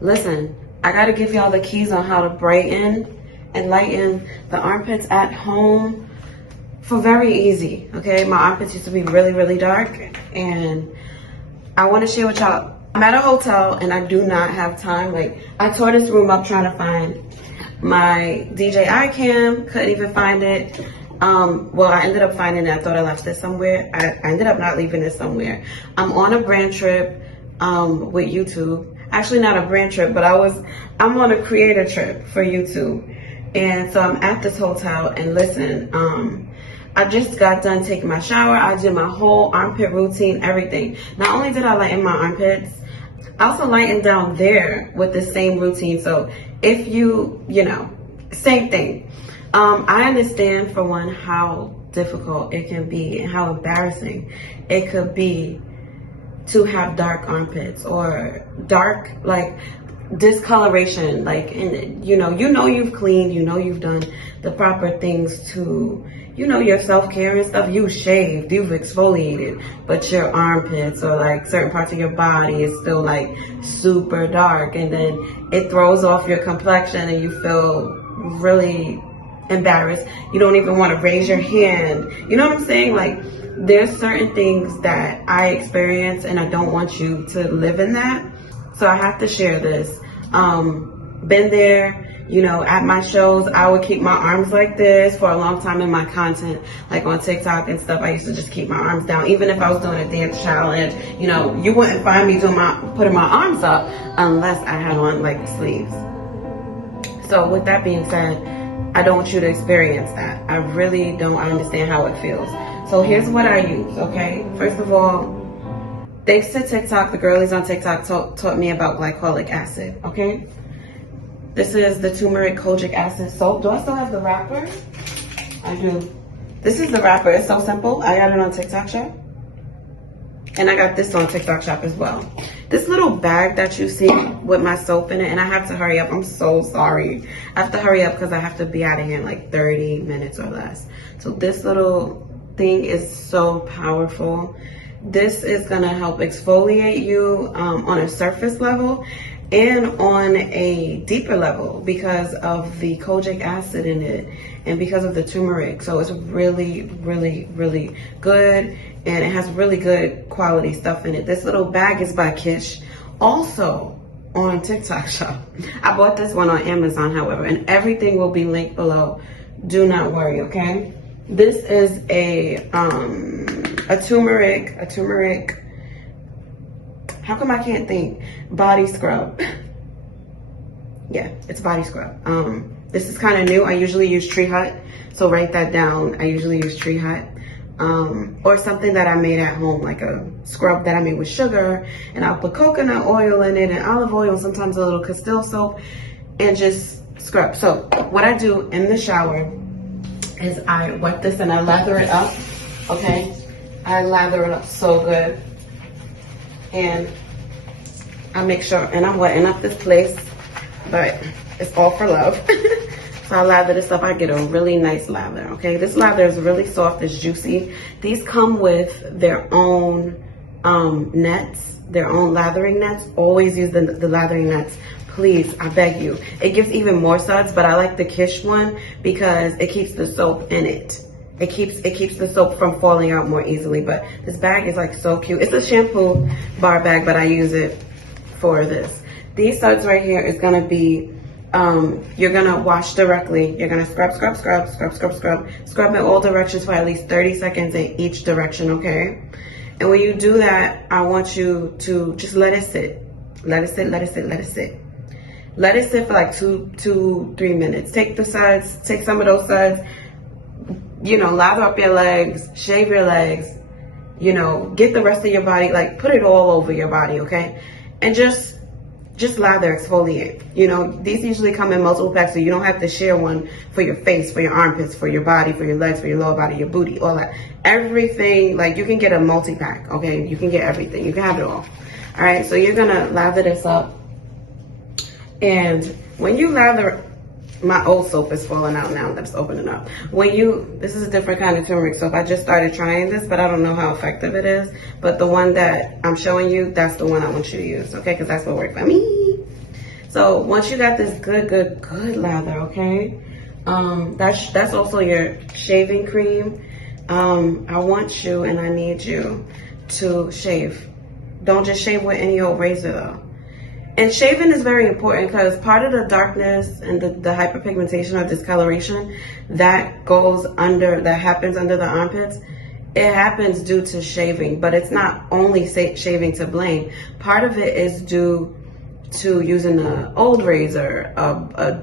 Listen, I gotta give y'all the keys on how to brighten and lighten the armpits at home for very easy, okay? My armpits used to be really, really dark, and I wanna share with y'all. I'm at a hotel and I do not have time. Like, I tore this room up trying to find my DJI cam, couldn't even find it. Well, I ended up finding it. I thought I left it somewhere. I ended up not leaving it somewhere. I'm on a brand trip with YouTube. Actually, not a brand trip, but I'm on a creator trip for YouTube. And so I'm at this hotel, and listen, I just got done taking my shower. I did my whole armpit routine, everything. Not only did I lighten my armpits, I also lightened down there with the same routine. So if you know, same thing. I understand, for one, how difficult it can be and how embarrassing it could be to have dark armpits or dark, like, discoloration, like, and you know you've cleaned, you know you've done the proper things to, you know, your self-care and stuff. You shaved, you've exfoliated, but your armpits or like certain parts of your body is still like super dark, and then it throws off your complexion and you feel really embarrassed. You don't even want to raise your hand. You know what I'm saying? Like, there's certain things that I experience, and I don't want you to live in that. So I have to share this. Been there, you know, at my shows, I would keep my arms like this for a long time in my content, like on TikTok and stuff. I used to just keep my arms down. Even if I was doing a dance challenge, you know, you wouldn't find me putting my arms up unless I had on like sleeves. So with that being said, I don't want you to experience that. I really don't. I understand how it feels. So here's what I use, okay? First of all, thanks to TikTok, the girlies on TikTok taught me about glycolic acid, okay? This is the turmeric kojic acid soap. Do I still have the wrapper? I do. This is the wrapper. It's so simple. I got it on TikTok Shop. And I got this on TikTok Shop as well. This little bag that you see with my soap in it, and I have to hurry up. I'm so sorry. I have to hurry up because I have to be out of here in like 30 minutes or less. So this little thing is so powerful. This is gonna help exfoliate you on a surface level and on a deeper level because of the kojic acid in it and because of the turmeric. So it's really, really, really good, and it has really good quality stuff in it. This little bag is by Kish, also on TikTok Shop. I bought this one on Amazon, however, and everything will be linked below. Do not worry, okay? This is a turmeric, how come I can't think? Body scrub. Yeah, it's body scrub. This is kind of new. I usually use Tree Hut, so write that down. I usually use Tree Hut. Or something that I made at home, like a scrub that I made with sugar, and I'll put coconut oil in it and olive oil and sometimes a little Castile soap and just scrub. So what I do in the shower is I wet this and I lather it up, okay? I lather it up so good. And I make sure, and I'm wetting up this place, but it's all for love. So I lather this up. I get a really nice lather, okay? This lather is really soft, it's juicy. These come with their own nets, their own lathering nets. Always use the lathering nets. Please, I beg you. It gives even more suds, but I like the Kish one because it keeps the soap in it. It keeps the soap from falling out more easily. But this bag is like so cute. It's a shampoo bar bag, but I use it for this. These suds right here is gonna be, you're gonna wash directly. You're gonna scrub in all directions for at least 30 seconds in each direction, okay? And when you do that, I want you to just let it sit. Let it sit, let it sit, let it sit. Let it sit for like 3 minutes. Take the suds, take some of those suds, you know, lather up your legs, shave your legs, you know, get the rest of your body, like put it all over your body, okay? And just lather, exfoliate. You know, these usually come in multiple packs, so you don't have to share one for your face, for your armpits, for your body, for your legs, for your lower body, your booty, all that. Everything, like you can get a multi-pack, okay? You can get everything, you can have it all. All right, so you're gonna lather this up. And when you lather, my old soap is falling out now that it's opening up. This is a different kind of turmeric soap. I just started trying this, but I don't know how effective it is. But the one that I'm showing you, that's the one I want you to use, okay? Because that's what worked for me. So once you got this good lather, okay, that's also your shaving cream. I want you and I need you to shave. Don't just shave with any old razor though. And shaving is very important because part of the darkness and the hyperpigmentation or discoloration that happens under the armpits, it happens due to shaving, but it's not only shaving to blame. Part of it is due to using an old razor, a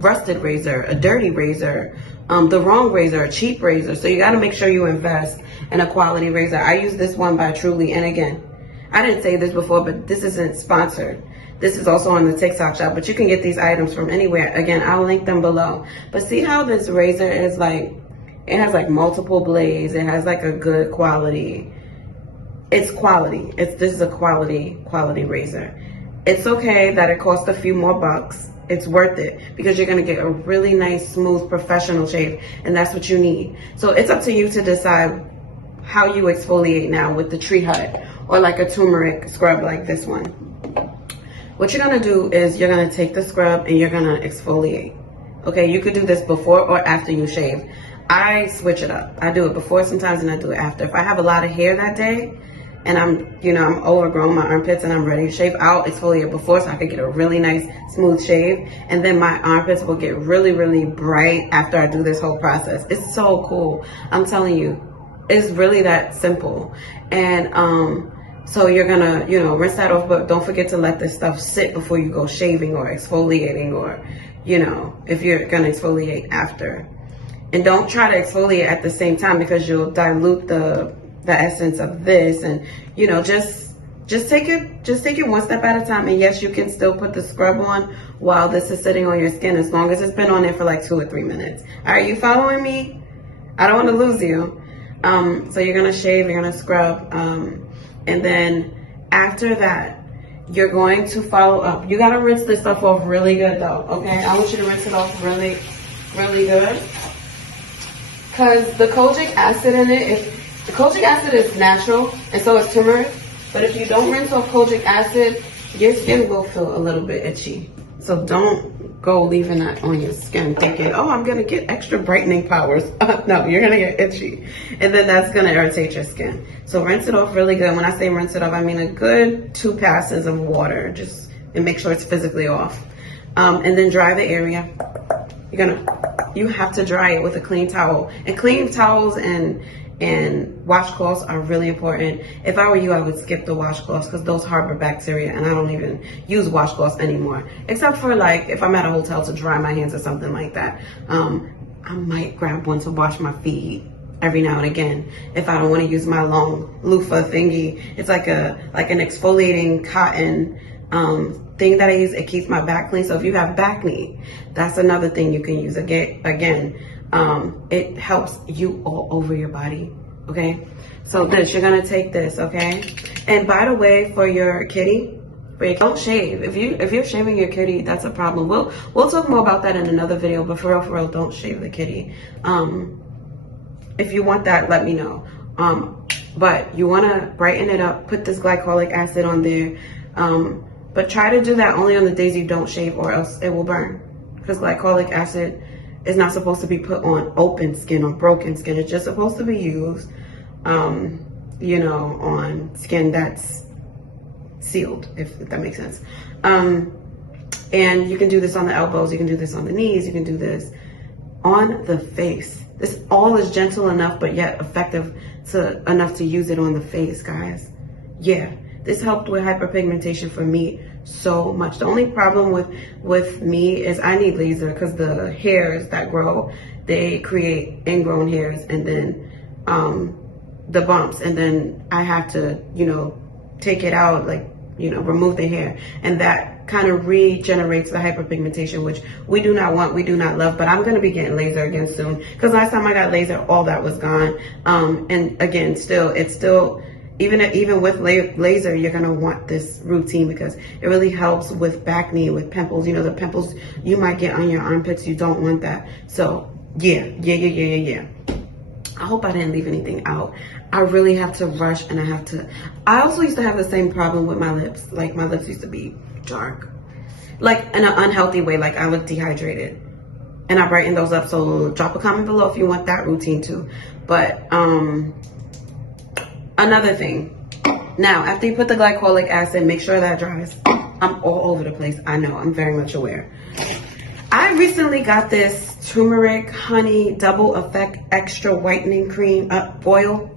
rusted razor, a dirty razor, the wrong razor, a cheap razor. So you got to make sure you invest in a quality razor. I use this one by Truly, and again, I didn't say this before, but this isn't sponsored. This is also on the TikTok shop, but you can get these items from anywhere. Again, I'll link them below. But see how this razor is like, it has like multiple blades. It has like a good quality. It's quality. This is a quality razor. It's okay that it costs a few more bucks. It's worth it because you're gonna get a really nice, smooth, professional shave, and that's what you need. So it's up to you to decide how you exfoliate now with the tree hut or like a turmeric scrub like this one. What you're gonna do is you're gonna take the scrub and you're gonna exfoliate. Okay, you could do this before or after you shave. I switch it up. I do it before sometimes and I do it after. If I have a lot of hair that day and I'm overgrown my armpits and I'm ready to shave, I'll exfoliate before so I can get a really nice smooth shave. And then my armpits will get really, really bright after I do this whole process. It's so cool. I'm telling you, it's really that simple. And so you're gonna, rinse that off, but don't forget to let this stuff sit before you go shaving or exfoliating or, if you're gonna exfoliate after. And don't try to exfoliate at the same time because you'll dilute the essence of this. And, just take it one step at a time. And yes, you can still put the scrub on while this is sitting on your skin as long as it's been on there for like 2 or 3 minutes. All right, you following me? I don't want to lose you. So you're gonna shave, you're gonna scrub. And then after that, you're going to follow up. You gotta rinse this stuff off really good though, okay? I want you to rinse it off really, really good. Because the kojic acid in it, the kojic acid is natural and so is turmeric. But if you don't rinse off kojic acid, your skin will feel a little bit itchy. So don't go leaving that on your skin thinking, oh, I'm gonna get extra brightening powers. No, you're gonna get itchy. And then that's gonna irritate your skin. So rinse it off really good. When I say rinse it off, I mean a good 2 passes of water, and make sure it's physically off. And then dry the area. You have to dry it with a clean towel. And clean towels and washcloths are really important. If I were you, I would skip the washcloths because those harbor bacteria, and I don't even use washcloths anymore. Except for like if I'm at a hotel to dry my hands or something like that. I might grab one to wash my feet every now and again if I don't want to use my long loofah thingy. It's like an exfoliating cotton thing that I use. It keeps my back clean. So if you have back knee, that's another thing you can use. Again, it helps you all over your body. Okay, so you're gonna take this. Okay, and by the way, for your kitty, don't shave. If you're shaving your kitty, that's a problem. We'll talk more about that in another video. But for real, don't shave the kitty. If you want that, let me know. But you wanna brighten it up. Put this glycolic acid on there. But try to do that only on the days you don't shave, or else it will burn. Because glycolic acid is not supposed to be put on open skin or broken skin. It's just supposed to be used, on skin that's sealed, if that makes sense. And you can do this on the elbows, you can do this on the knees, you can do this on the face. This all is gentle enough, but yet effective enough to use it on the face, guys. Yeah, this helped with hyperpigmentation for me so much. The only problem with me is I need laser because the hairs that grow, they create ingrown hairs, and then the bumps, and then I have to, take it out, like, remove the hair, and that kind of regenerates the hyperpigmentation, which we do not want, we do not love. But I'm going to be getting laser again soon, because last time I got laser, all that was gone. And again, even with laser, you're going to want this routine because it really helps with back knee, with pimples. The pimples you might get on your armpits, you don't want that. So yeah. I hope I didn't leave anything out. I really have to rush, and I also used to have the same problem with my lips. Like, my lips used to be dark. like in an unhealthy way, like I look dehydrated. And I brighten those up, so drop a comment below if you want that routine too. But another thing, now after you put the glycolic acid, make sure that dries. I'm all over the place, I know, I'm very much aware. I recently got this turmeric honey double effect extra whitening cream oil.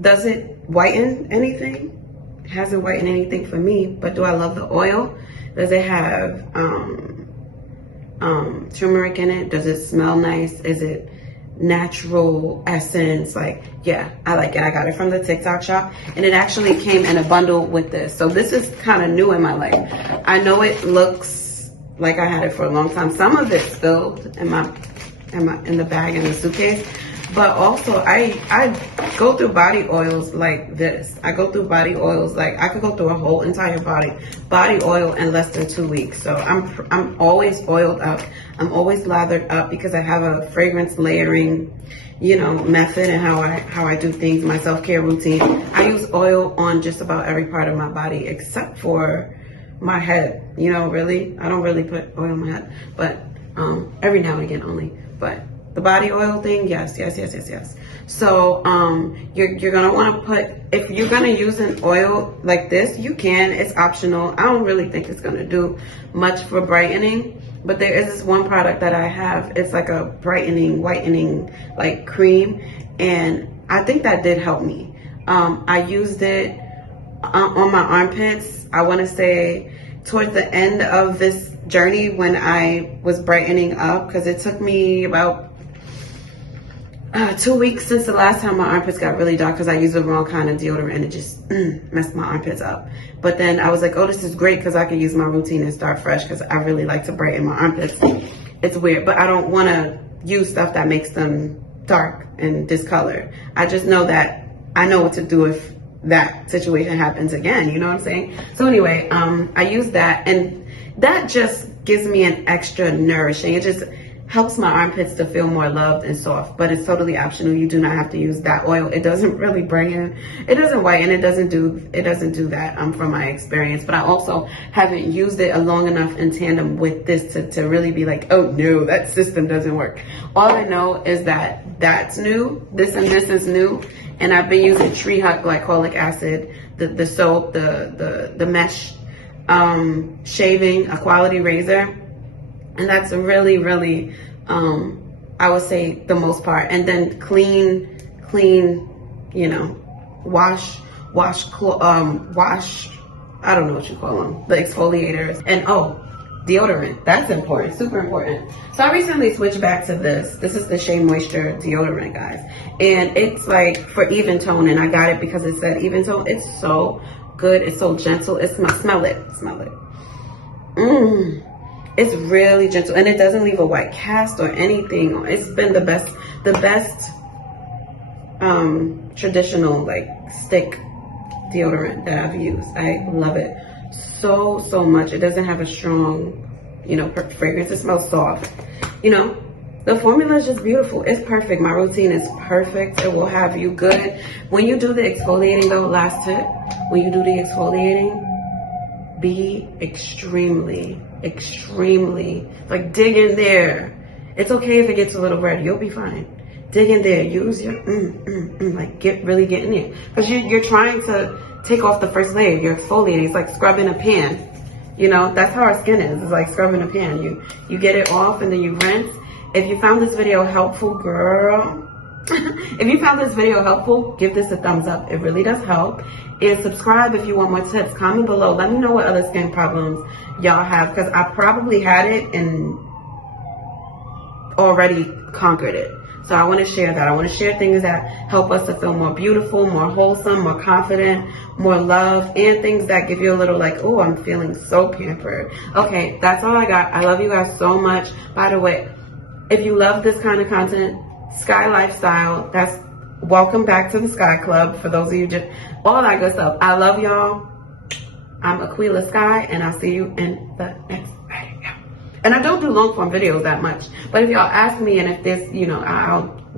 Does it whiten anything? It hasn't whitened anything for me, but do I love the oil? Does it have turmeric in it? Does it smell nice? Is it natural essence? Like, yeah, I like it. I got it from the TikTok shop, and it actually came in a bundle with this. So this is kind of new in my life. I know it looks like I had it for a long time. Some of it spilled in the bag in the suitcase. But also, I go through body oils like this. I go through body oils like I could go through a whole entire body oil in less than 2 weeks. So I'm always oiled up. I'm always lathered up because I have a fragrance layering, you know, method and how I do things. My self-care routine. I use oil on just about every part of my body except for my head. You know, really, I don't really put oil on my head, but every now and again only. But the body oil thing, yes. So you're gonna want to put, if you're gonna use an oil like this, you can. It's optional. I don't really think it's gonna do much for brightening, but there is this one product that I have. It's like a brightening, whitening like cream, and I think that did help me. I used it on my armpits. I want to say towards the end of this journey when I was brightening up, because it took me about 2 weeks since the last time my armpits got really dark because I used the wrong kind of deodorant and it just messed my armpits up. But then I was like, oh, this is great because I can use my routine and start fresh because I really like to brighten my armpits. It's weird, but I don't want to use stuff that makes them dark and discolored. I just know that I know what to do if that situation happens again, you know what I'm saying? So anyway, I use that, and that just gives me an extra nourishing. It just helps my armpits to feel more loved and soft, but it's totally optional. You do not have to use that oil. It doesn't really brighten, it doesn't whiten, it doesn't do that from my experience. But I also haven't used it long enough in tandem with this to really be like, oh no, that system doesn't work. All I know is that that's new, this and this is new, and I've been using Tree Hut Glycolic Acid, the soap, the mesh shaving, a quality razor. And that's really, I would say the most part. And then clean, you know, wash, I don't know what you call them, the exfoliators. And oh, deodorant, that's important, super important. So I recently switched back to this. This is the Shea Moisture deodorant, guys. And it's like for even tone, and I got it because it said even tone. It's so good, it's so gentle. It smell it. It's really gentle, and it doesn't leave a white cast or anything. It's been the best traditional like stick deodorant that I've used. I love it so much. It doesn't have a strong, you know, fragrance. It smells soft. You know, the formula is just beautiful. It's perfect. My routine is perfect. It will have you good. When you do the exfoliating though, last tip, when you do the exfoliating, be extremely, like dig in there. It's okay if it gets a little red, you'll be fine. Dig in there, use your, like really get in there. Because you're trying to take off the first layer, you're exfoliating. It's like scrubbing a pan. You know, that's how our skin is. It's like scrubbing a pan. You get it off and then you rinse. If you found this video helpful, girl, if you found this video helpful, give this a thumbs up. It really does help. And subscribe if you want more tips. Comment below. Let me know what other skin problems y'all have, because I probably had it and already conquered it. So I want to share that. I want to share things that help us to feel more beautiful, more wholesome, more confident, more love, and things that give you a little like, oh, I'm feeling so pampered. Okay, that's all I got. I love you guys so much. By the way, if you love this kind of content, Sky Lifestyle, that's welcome back to the Sky Club. For those of you just all that good stuff. I love y'all. I'm Aquila Sky, and I'll see you in the next video. And I don't do long form videos that much, but if y'all ask me, and if this, you know,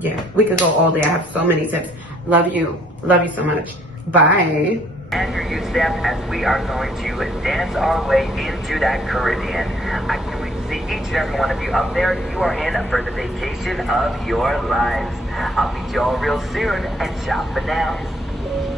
yeah, we could go all day. I have so many tips. Love you so much. Bye. And your youth step as we are going to dance our way into that Caribbean. I can't wait to see each and every one of you up there. You are in for the vacation of your lives. I'll meet you all real soon, and ciao for now.